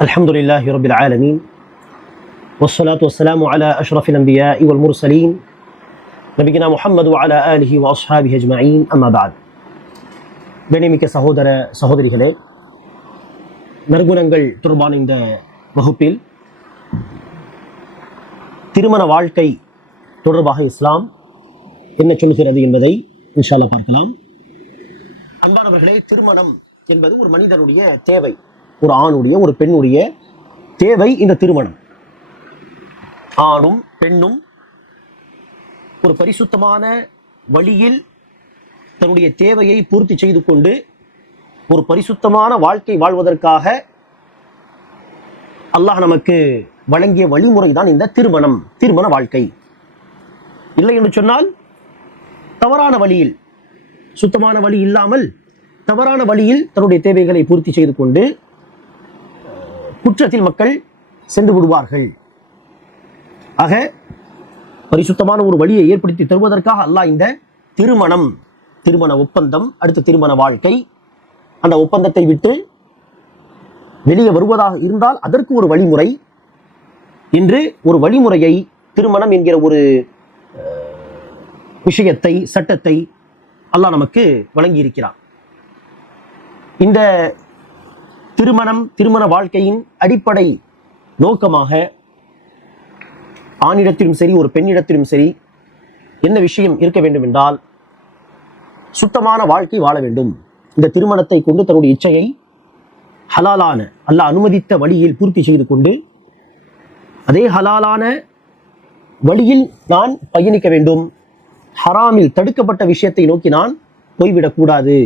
الحمد لله رب العالمين والصلاة والسلام على أشرف الأنبياء والمرسلين نبينا محمد وعلى آله وأصحابه أجمعين أما بعد கண்ணியமிக்க சகோதர சகோதரிகளே, நற்குணங்கள் தொடர்பான இந்த வகுப்பில் திருமண வாழ்க்கை தொடர்பாக இஸ்லாம் என்ன சொல்கிறது என்பதை இன்ஷா அல்லாஹ் பார்க்கலாம். அன்பானவர்களே, திருமணம் என்பது ஒரு மனிதனுடைய தேவை, ஒரு ஆணுடைய ஒரு பெண்ணுடைய தேவை. இந்த திருமணம் ஆணும் பெண்ணும் ஒரு பரிசுத்தமான வழியில் தன்னுடைய தேவையை பூர்த்தி செய்து கொண்டு ஒரு பரிசுத்தமான வாழ்க்கை வாழ்வதற்காக அல்லாஹ் நமக்கு வழங்கிய வழிமுறை தான் இந்த திருமண வாழ்க்கை. இல்லை என்று சொன்னால் தவறான வழியில், சுத்தமான வழி இல்லாமல் தவறான வழியில் தன்னுடைய தேவைகளை பூர்த்தி செய்து கொண்டு குற்றத்தில் மக்கள் சென்று விடுவார்கள். ஆக பரிசுத்தமான ஒரு வழியை ஏற்படுத்தி தருவதற்காக அல்லாஹ் இந்த திருமண ஒப்பந்தம், அடுத்த திருமண வாழ்க்கை, அந்த ஒப்பந்தத்தை விட்டு வெளியே வருவதாக இருந்தால் அதற்கு ஒரு வழிமுறை, இன்று ஒரு வழிமுறையை, திருமணம் என்கிற ஒரு விஷயத்தை, சட்டத்தை அல்லாஹ் நமக்கு வழங்கி இருக்கிறார். இந்த திருமண வாழ்க்கையின் அடிப்படை நோக்கமாக ஆணிடத்திலும் சரி ஒரு பெண்ணிடத்திலும் சரி என்ன விஷயம் இருக்க வேண்டும் என்றால், சுத்தமான வாழ்க்கை வாழ வேண்டும். இந்த திருமணத்தை கொண்டு தன்னுடைய இச்சையை ஹலாலான, அல்லாஹ் அனுமதித்த வழியில் பூர்த்தி செய்து கொண்டு அதே ஹலாலான வழியில் நான் பயணிக்க வேண்டும். ஹராமில் தடுக்கப்பட்ட விஷயத்தை நோக்கி நான் போய்விடக்கூடாது.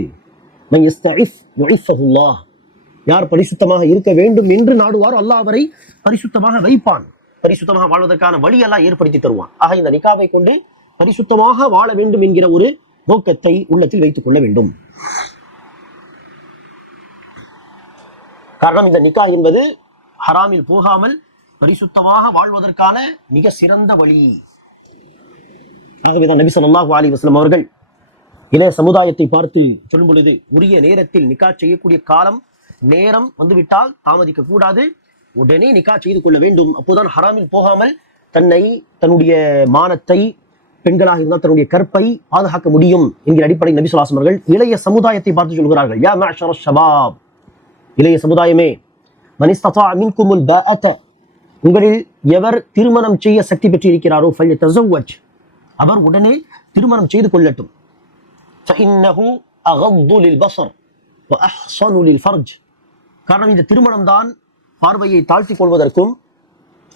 யார் பரிசுத்தமாக இருக்க வேண்டும் என்று நாடுவாரோ அல்லாஹ் அவரை பரிசுத்தமாக வைப்பான். பரிசுத்தமாக வாழ்வதற்கான வழி எல்லாம் ஏற்படுத்தி தருவான். ஆக இந்த நிக்காவை கொண்டு பரிசுத்தமாக வாழ வேண்டும் என்கிற ஒரு நோக்கத்தை உள்ளத்தில் வைத்துக் கொள்ள வேண்டும். காரணம், இந்த நிக்கா என்பது ஹராமில் போகாமல் பரிசுத்தமாக வாழ்வதற்கான மிக சிறந்த வழி. ஆகவேதான் நபி ஸல்லல்லாஹு அலைஹி வஸல்லம் அவர்கள் இளைய சமுதாயத்தை பார்த்து சொல்லும் பொழுது, உரிய நேரத்தில் நிக்கா செய்யக்கூடிய காலம் நேரம் வந்துவிட்டால் தாமதிக்க கூடாது, உடனே நிக்கா செய்து கொள்ள வேண்டும். அப்போதான் ஹராமில் போகாமல் தன்னுடைய மானத்தை, பெண்களாக இருந்தால் தன்னுடைய கற்பை பாதுகாக்க முடியும் என்கிற அடிப்படை நபி ஸல்லல்லாஹு அலைஹி வஸல்லம் அவர்கள் இளைய சமுதாயத்தை பார்த்து சொல்கிறார்கள், யா மஅஷர ஷபாப், இளைய சமுதாயமே, மன் இஸ்ததா மின்குமுல் பாஅத, உங்களில் எவர் திருமணம் செய்ய சக்தி பெற்றிருக்கிறாரோ ஃபல்யதஸவ்வஜ், அவர் உடனே திருமணம் செய்து கொள்ளட்டும். ஃபஇன்னஹு அகது லில்பஸர் வஅஹ்ஸனு லில்ஃபர்ஜ், காரணம் இந்த திருமணம் தான் பார்வையை தாழ்த்திக் கொள்வதற்கும்,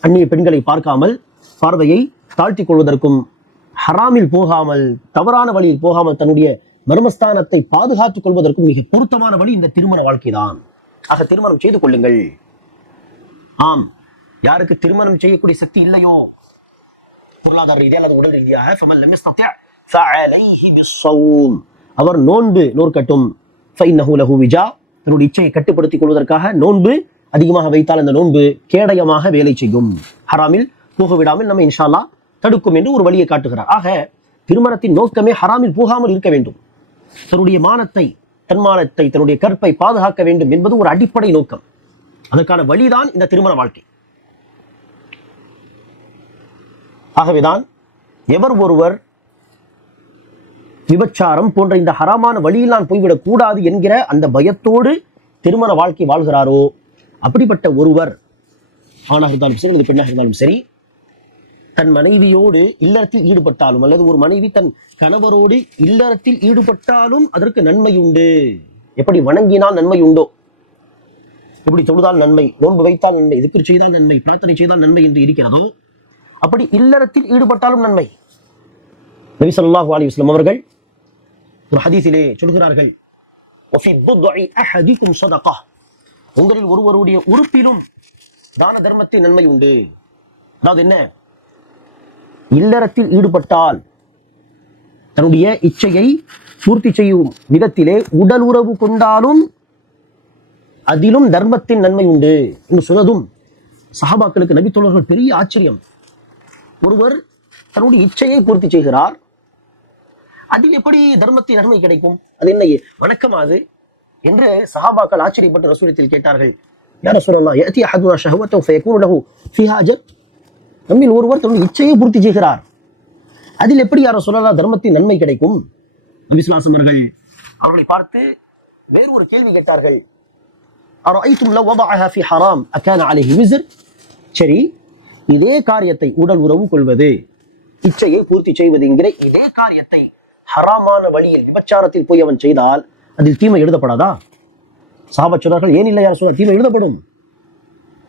அந்நிய பெண்களை பார்க்காமல் பார்வையை தாழ்த்திக் கொள்வதற்கும், ஹராமில் போகாமல் தவறான வழியில் போகாமல் தன்னுடைய மர்மஸ்தானத்தை பாதுகாத்துக் கொள்வதற்கும் மிக பொருத்தமான வழி இந்த திருமண வாழ்க்கை தான். ஆக திருமணம் செய்து கொள்ளுங்கள். ஆம், யாருக்கு திருமணம் செய்யக்கூடிய சக்தி இல்லையோ, பொருளாதார ரீதியாக அல்லது உடல் ரீதியாக, ஃபமன் லம் யஸ்ததி' ஃபஅலைஹி பிஸ்ஸௌம், அவர் நோன்பு நோற்கட்டும். ஃபஇன்னஹு லஹு விஜா, தன்னுடைய இச்சையை கட்டுப்படுத்திக் கொள்வதற்காக நோன்பு அதிகமாக வைத்தால் அந்த நோன்பு கேடயமாக வேலை செய்யும், ஹராமில் போக விடாமல் நம்ம இன்ஷா அல்லாஹ் தடுக்கும் என்று ஒரு வழியை காட்டுகிறார். ஆக திருமணத்தின் நோக்கமே ஹராமில் போகாமல் இருக்க வேண்டும், தன்னுடைய மானத்தை, தன்மானத்தை, தன்னுடைய கற்பை பாதுகாக்க வேண்டும் என்பது ஒரு அடிப்படை நோக்கம். அதற்கான வழிதான் இந்த திருமண வாழ்க்கை. ஆகவேதான் எவர் ஒருவர் விபச்சாரம் போன்ற இந்த ஹராமான வழியில் நான் போய்விடக் கூடாது என்கிற அந்த பயத்தோடு திருமண வாழ்க்கை வாழ்கிறாரோ, அப்படிப்பட்ட ஒருவர், ஆணாக இருந்தாலும் சரி அல்லது பெண்ணாக இருந்தாலும் சரி, தன் மனைவியோடு இல்லறத்தில் ஈடுபட்டாலும் அல்லது ஒரு மனைவி தன் கணவரோடு இல்லறத்தில் ஈடுபட்டாலும் அதற்கு நன்மை உண்டு. எப்படி வணங்கினால் நன்மை உண்டோ, எப்படி தொழுதால் நன்மை, நோன்பு வைத்தால் நன்மை, திக்ர் செய்தால் நன்மை, பிரார்த்தனை செய்தால் நன்மை என்று இருக்கிறதோ, அப்படி இல்லறத்தில் ஈடுபட்டாலும் நன்மை. நபி ஸல்லல்லாஹு அலைஹி வஸல்லம் அவர்கள் ஒரு ஹதீஸிலே சொல்கிறார்கள், வஃபி புத்இ அஹதிக்கும் ஸதகா, உங்களில் ஒருவருடைய உறுப்பிலும் தான தர்மத்தை நன்மை உண்டு. அதாவது என்ன, இல்லறத்தில் ஈடுபட்டால் தன்னுடைய இச்சையை பூர்த்தி செய்யும் விதத்திலே உடல் உறவு கொண்டாலும் அதிலும் தர்மத்தின் நன்மை உண்டு என்று சொன்னதும் சஹாபாக்களுக்கு நபி தோழர்கள் பெரிய ஆச்சரியம். ஒருவர் தன்னுடைய இச்சையை பூர்த்தி செய்கிறார், அதில் எப்படி தர்மத்தின் நன்மை கிடைக்கும்? அது என்ன வணக்கம் அது என்று சஹாபாக்கள் ஆச்சரியப்பட்டு ரசூலத்தில் கேட்டார்கள். யா ரசூலல்லாஹ் யஅதி அஹதுனா ஷஹவத்தஹு ஃபயகூனு லஹு ஃபீஹா அஜர். நம்மில் ஒருவர் தன்னுடைய இச்சையை பூர்த்தி செய்கிறார், அதில் எப்படி யா ரசூலல்லாஹ் தர்மத்தின் நன்மை கிடைக்கும்? நபி ஸல்லல்லாஹு அலைஹி வஸல்லம் அவர்களை பார்த்து வேறு ஒரு கேள்வி கேட்டார்கள். அரஐதும் லவ் வதஅஹா ஃபீ ஹராம் அகான அலைஹி விஸ்ர். சரி, இதே காரியத்தை, உடல் உறவு கொள்வது, இச்சையை பூர்த்தி செய்வது என்கிற இதே காரியத்தை ஹராமான வழியில் விபச்சாரத்தில் போய் அவன் செய்தால் அதில் தீமை எழுதப்படாதா? சஹாபா சொன்னார்கள், ஏன் இல்லை யார் சொல்ல, தீமை எழுதப்படும்.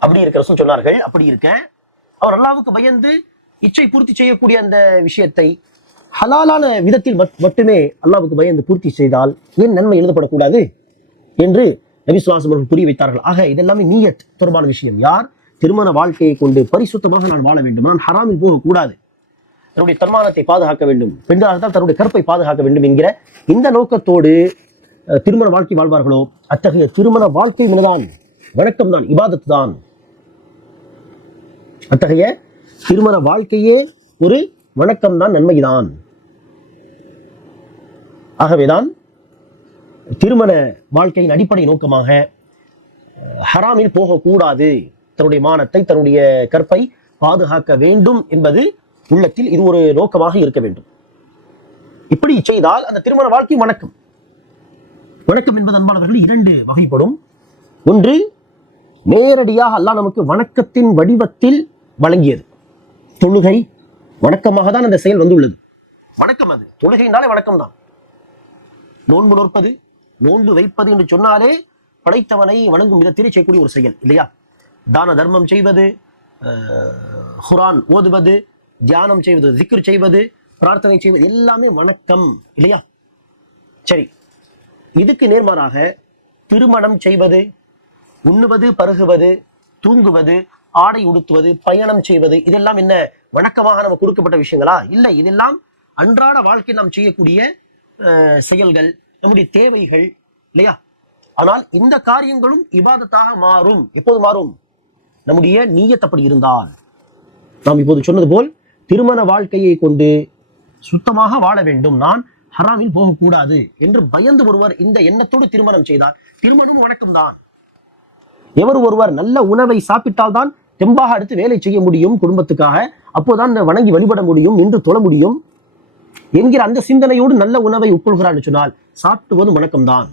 அப்படி இருக்கிற சொன்னார்கள், அப்படி இருக்க அவர் அல்லாஹ்வுக்கு பயந்து இச்சை பூர்த்தி செய்யக்கூடிய அந்த விஷயத்தை ஹலாலான விதத்தில் மட்டுமே அல்லாஹ்வுக்கு பயந்து பூர்த்தி செய்தால் ஏன் நன்மை எழுதப்படக்கூடாது என்று நபி ஸல்லல்லாஹு அலைஹி வஸல்லம் புரிய வைத்தார்கள். ஆக இதெல்லாமே நியத் தொடர்பான விஷயம். யார் திருமண வாழ்க்கையை கொண்டு பரிசுத்தமாக நான் வாழ வேண்டும், நான் ஹராமில் போகக்கூடாது, தன்னுடைய தன்மானத்தை பாதுகாக்க வேண்டும், பெண்களாக இருந்தால் தன்னுடைய கற்பை பாதுகாக்க வேண்டும் என்கிற இந்த நோக்கத்தோடு திருமண வாழ்க்கை வாழ்வார்களோ, அத்தகைய திருமண வாழ்க்கை தான் வணக்கம் தான், இபாதத் தான். அத்தகைய திருமண வாழ்க்கையே ஒரு வணக்கம் தான், நன்மைதான். ஆகவேதான் திருமண வாழ்க்கையின் அடிப்படை நோக்கமாக ஹராமில் போகக்கூடாது, தன்னுடைய மானத்தை, தன்னுடைய கற்பை பாதுகாக்க வேண்டும் என்பது உள்ளத்தில் இது ஒரு நோக்கமாக இருக்க வேண்டும். இப்படி செய்தால் அந்த திருமண வாழ்க்கை வணக்கம். வணக்கம் என்பது அன்பானவர்கள் இரண்டு வகைப்படும். ஒன்று, நேரடியாக அல்லாஹ் நமக்கு வணக்கத்தின் வடிவத்தில் வழங்கியது. தொழுகை வணக்கமாக தான் அந்த செயல் வந்துள்ளது. வணக்கம் அது, தொழுகைனாலே வணக்கம் தான். நோன்பு நோற்பது, நோன்பு வைப்பது என்று சொன்னாலே படைத்தவனை வணங்கும் விதத்திலே செய்யக்கூடிய ஒரு செயல் இல்லையா? தான தர்மம் செய்வது, குர்ஆன் ஓதுவது, தியானம் செய்வது, திக்ர் செய்வது, பிரார்த்தனை செய்வது, எல்லாமே வணக்கம் இல்லையா? சரி, இதுக்கு நேர்மாறாக திருமணம் செய்வது, உண்ணுவது, பருகுவது, தூங்குவது, ஆடை உடுத்துவது, பயணம் செய்வது, இதெல்லாம் என்ன வணக்கமாக நமக்கு கொடுக்கப்பட்ட விஷயங்களா? இல்லை, இதெல்லாம் அன்றாட வாழ்க்கை நாம் செய்யக்கூடிய செயல்கள், நம்முடைய தேவைகள் இல்லையா? ஆனால் இந்த காரியங்களும் இபாதத்தாக மாறும். எப்போது மாறும்? நம்முடைய நீயத் அப்படி இருந்தால். நாம் இப்போது சொன்னது போல் திருமண வாழ்க்கையை கொண்டு சுத்தமாக வாழ வேண்டும், நான் ஹராமில் போகக்கூடாது என்று பயந்து ஒருவர் இந்த எண்ணத்தோடு திருமணம் செய்தால் திருமணம் வணக்கம் தான். எவர் ஒருவர் நல்ல உணவை சாப்பிட்டால் தான் தெம்பாக அடுத்து வேலை செய்ய முடியும் குடும்பத்துக்காக, அப்போதான் வணங்கி வழிபட முடியும், நின்று தொழ முடியும் என்கிற அந்த சிந்தனையோடு நல்ல உணவை உட்கொள்கிறான்னு சொன்னால் சாப்பிடுவது வணக்கம் தான்.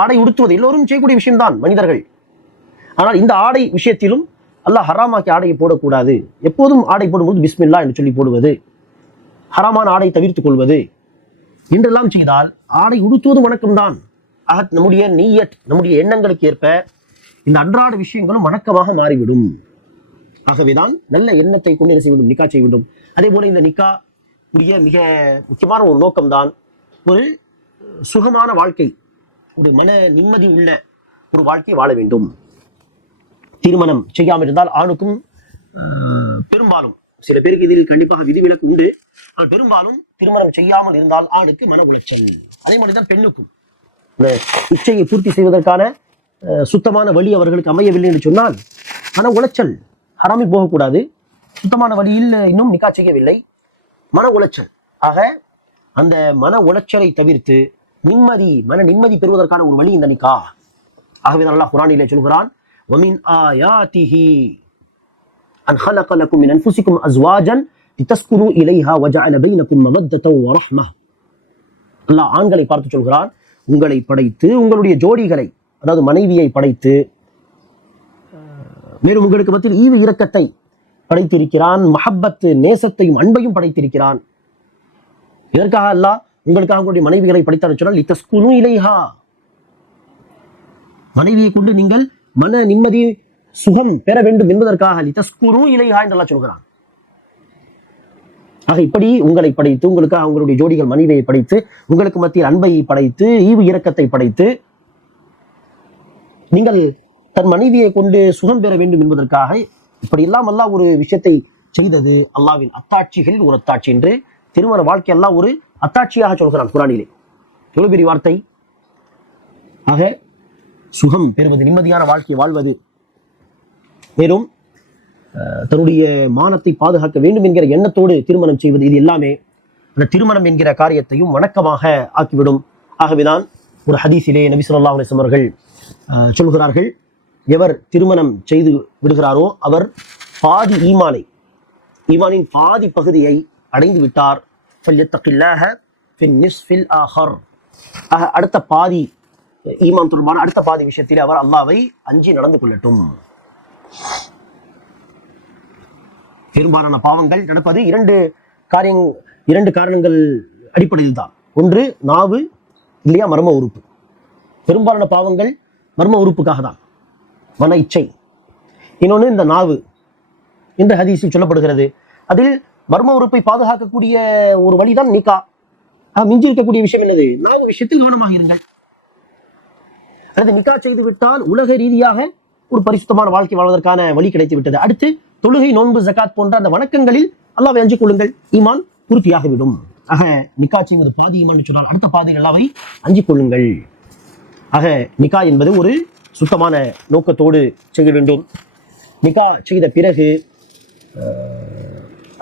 ஆடை உடுத்துவது எல்லோரும் செய்யக்கூடிய விஷயம்தான் மனிதர்கள். ஆனால் இந்த ஆடை விஷயத்திலும் அல்லாஹ் ஹராமாக்கி ஆடையை போடக்கூடாது. எப்போதும் ஆடை போடும்போது பிஸ்மில்லா என்று சொல்லி போடுவது, ஹராமான ஆடை தவிர்த்துக் கொள்வது என்றெல்லாம் செய்தால் ஆடை உடுத்துவது வணக்கம்தான். ஆக நம்முடைய நீயத், நம்முடைய எண்ணங்களுக்கு ஏற்ப இந்த அன்றாட விஷயங்களும் வணக்கமாக மாறிவிடும். ஆகவேதான் நல்ல எண்ணத்தை கொண்டு என்ன செய்ய வேண்டும்? நிக்கா செய்ய வேண்டும். அதே போல இந்த நிக்கா உடைய மிக முக்கியமான ஒரு நோக்கம்தான் ஒரு சுகமான வாழ்க்கை, ஒரு மன நிம்மதி உள்ள ஒரு வாழ்க்கை வாழ வேண்டும். திருமணம் செய்யாமல் இருந்தால் ஆணுக்கும் பெரும்பாலும், சில பேருக்கு இதில் கண்டிப்பாக விதிவிலக்கு உண்டு, ஆனால் பெரும்பாலும் திருமணம் செய்யாமல் இருந்தால் ஆணுக்கு மன உளைச்சல். அதே மாதிரிதான் பெண்ணுக்கும் இந்த இச்சையை பூர்த்தி செய்வதற்கான சுத்தமான வழி அவர்களுக்கு அமையவில்லை என்று சொன்னால் மன உளைச்சல். ஹராமில் போகக்கூடாது, சுத்தமான வழியில் இன்னும் நிக்கா செய்யவில்லை, மன உளைச்சல். ஆக அந்த மன உளைச்சலை தவிர்த்து மன நிம்மதி பெறுவதற்கான ஒரு வழி இந்த நிக்கா. ஆகவே அல்லாஹ் குர்ஆனிலே சொல்கிறான், وَمِنْ آيَاتِهِ أَنْ خَلَقَ لَكُم مِّنْ أَنفُسِكُمْ أَزْوَاجًا لِتَسْكُنُوا إِلَيْهَا وَجَعَلَ بَيْنَكُم مَّوَدَّةً وَرَحْمَةً. அல்லாஹ் ஆண்களை பார்த்து சொல்கிறான், உங்களை படைத்து உங்களுடைய ஜோடிகளை, அதாவது மனைவியை படைத்து, மேலும் உங்களுக்கு மத்தியில் ஈவு இரக்கத்தை படைத்திருக்கிறான், மஹப்பத் நேசத்தையும் அன்பையும் படைத்திருக்கிறான். இதற்காக அல்லாஹ் உங்களுக்காக உங்களுடைய மனைவிகளை படைத்தான் சொன்னால் லிதஸ்குனு இலைஹா, மனைவியை கொண்டு நீங்கள் மன நிம்மதி சுகம் பெற வேண்டும் என்பதற்காக லிதஸ்குனு இலைஹா என்றெல்லாம் சொல்கிறான். ஆக இப்படி உங்களை படைத்து, உங்களுக்காக உங்களுடைய ஜோடிகள் மனைவியை படைத்து, உங்களுக்கு மத்தியில் அன்பை படைத்து, ஈவு இரக்கத்தை படைத்து, நீங்கள் தன் மனைவியை கொண்டு சுகம் பெற வேண்டும் என்பதற்காக இப்படி எல்லாம் அல்லாஹ் ஒரு விஷயத்தை செய்தது அல்லாஹ்வின் அத்தாட்சிகளில் ஒரு அத்தாட்சி என்று திருமண வாழ்க்கை எல்லாம் ஒரு அத்தாட்சியாக சொல்கிறான் குர்ஆனிலே. எவ்வளவு பெரிய வார்த்தை! ஆக சுகம் பெறுவது, நிம்மதியான வாழ்க்கையை வாழ்வது, மேலும் தன்னுடைய மானத்தை பாதுகாக்க வேண்டும் என்கிற எண்ணத்தோடு திருமணம் செய்வது, இது எல்லாமே அந்த திருமணம் என்கிற காரியத்தையும் வணக்கமாக ஆக்கிவிடும். ஆகவேதான் ஒரு ஹதீஸிலே நபி ஸல்லல்லாஹு அலைஹி வஸல்லம் அவர்கள் சொல்கிறார்கள், எவர் திருமணம் செய்து விடுகிறாரோ அவர் பாதி ஈமானின் பாதி பகுதியை அடைந்து விட்டார். அடுத்த பாதி ஈமான் தொடர்பான அடுத்த பாதி விஷயத்தில் அவர் அல்லாஹ்வை அஞ்சி நடந்து கொள்ளட்டும். பெரும்பாலான பாவங்கள் நடப்பது இரண்டு காரணங்கள் அடிப்படையில் தான். ஒன்று நாவு, இல்லையா மர்ம உறுப்பு. பெரும்பாலான பாவங்கள் மர்ம உறுப்புக்காக தான், மன இச்சை. இன்னொன்று இந்த நாவு என்று ஹதீஸில் சொல்லப்படுகிறது. அதில் மர்ம உறுப்பை பாதுகாக்கக்கூடிய ஒரு வழிதான் நிக்கா. மிஞ்சி இருக்கக்கூடிய விஷயம் என்னது? நாவு விஷயத்தில் கவனமாக இருங்கள். அல்லது நிக்கா செய்து விட்டால் உலக ரீதியாக ஒரு பரிசுத்தமான வாழ்க்கை வாழ்வதற்கான வழி கிடைத்து விட்டது. அடுத்து தொழுகை, நோன்பு, ஜகாத் போன்ற அந்த வணக்கங்களில் அல்லாஹ்வை அஞ்சிக் கொள்ளுங்கள், ஈமான் பூர்த்தியாகிவிடும். ஆக நிக்கா செய்வது பாதி ஈமான் சொன்னால் அடுத்த பாதி அல்லாஹ்வை அஞ்சிக் கொள்ளுங்கள். ஆக நிக்கா என்பது ஒரு சுத்தமான நோக்கத்தோடு செய்ய வேண்டும். நிக்கா செய்த பிறகு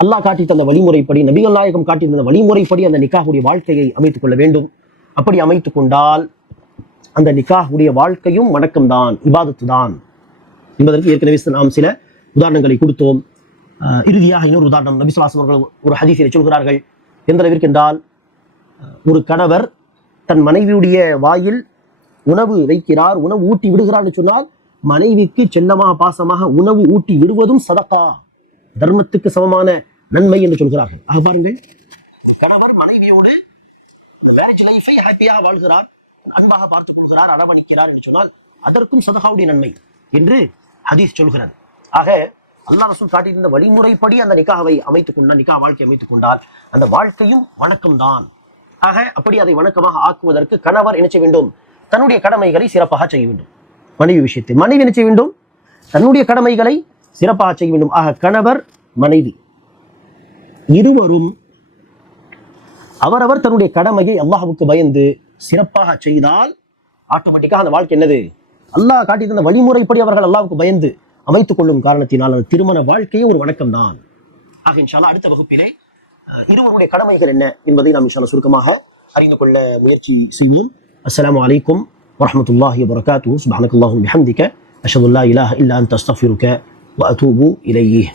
அல்லாஹ் காட்டி தந்த வழிமுறைப்படி, நபிகள் நாயகம் காட்டி தந்த வழிமுறைப்படி அந்த நிக்காஹுடைய வாழ்க்கையை அமைத்துக் கொள்ள வேண்டும். அப்படி அமைத்துக் கொண்டால் அந்த நிக்காஹுடைய வாழ்க்கையும் வணக்கம்தான், இபாதத்து தான் என்பதற்கு ஏற்கனவே நாம் சில உதாரணங்களை கொடுத்தோம். இறுதியாக இன்னொரு உதாரணம், நபி ஸல்லல்லாஹு அலைஹி வஸல்லம் ஒரு ஹதீஸில் சொல்கிறார்கள். எந்த அளவிற்கு என்றால், ஒரு கணவர் தன் மனைவியுடைய வாயில் உணவு வைக்கிறார், உணவு ஊட்டி விடுகிறார் என்று சொன்னால், மனைவிக்கு செல்லமாக பாசமாக உணவு ஊட்டி விடுவதும் சதகா, தர்மத்துக்கு சமமான நன்மை என்று சொல்கிறார்கள். ஆக பாருங்கள், கணவர் மனைவியோடு மேரேஜ் லைஃபை ஹாப்பியாக வாழ்கிறார், அன்பாக பார்த்துக் கொள்கிறார், அரவணைக்கிறார் என்று சொன்னால் அதற்கும் சதகாவுடைய நன்மை என்று ஹதீஸ் சொல்கிறார். ஆக அல்லாஹ் ரசூல் காட்டியிருந்த வழிமுறைப்படி அந்த நிக்காவை அமைத்துக் கொண்டால், நிக்கா வாழ்க்கை அமைத்துக் கொண்டால் அந்த வாழ்க்கையும் வணக்கம் தான். ஆக அப்படி அதை வணக்கமாக ஆக்குவதற்கு கணவர் என்ன செய்ய வேண்டும்? தன்னுடைய கடமைகளை சிறப்பாக செய்ய வேண்டும். மனைவி விஷயத்தில் மனைவி என்ன செய்ய வேண்டும்? தன்னுடைய கடமைகளை சிறப்பாக செய்ய வேண்டும். ஆக கணவர் மனைவி இருவரும் அவரவர் தன்னுடைய கடமையை அல்லாஹ்வுக்கு பயந்து சிறப்பாக செய்தால் ஆட்டோமேட்டிக்காக அந்த வாழ்க்கை என்னது? அல்லாஹ் காட்டி தந்த வழிமுறைப்படி அவர்கள் அல்லாஹ்வுக்கு பயந்து அமைத்துக் கொள்ளும் காரணத்தினால் அந்த திருமண வாழ்க்கையே ஒரு வணக்கம் தான். ஆக இன்ஷா அல்லாஹ் அடுத்த வகுப்பிலே இருவருடைய கடமைகள் என்ன என்பதை நாம் இன்ஷா அல்லாஹ் சுருக்கமாக அறிந்து கொள்ள முயற்சி செய்வோம். அஸ்ஸலாமு அலைக்கும் வரஹ்மத்துல்லாஹி வபரகாத்துஹு. சுப்ஹானக்கல்லாஹும்ம வபிஹம்திக அஷ்ஹது அல்லா இலாஹா இல்லா அன்த அஸ்தக்ஃபிருக வஅதூபு இலைஹ்.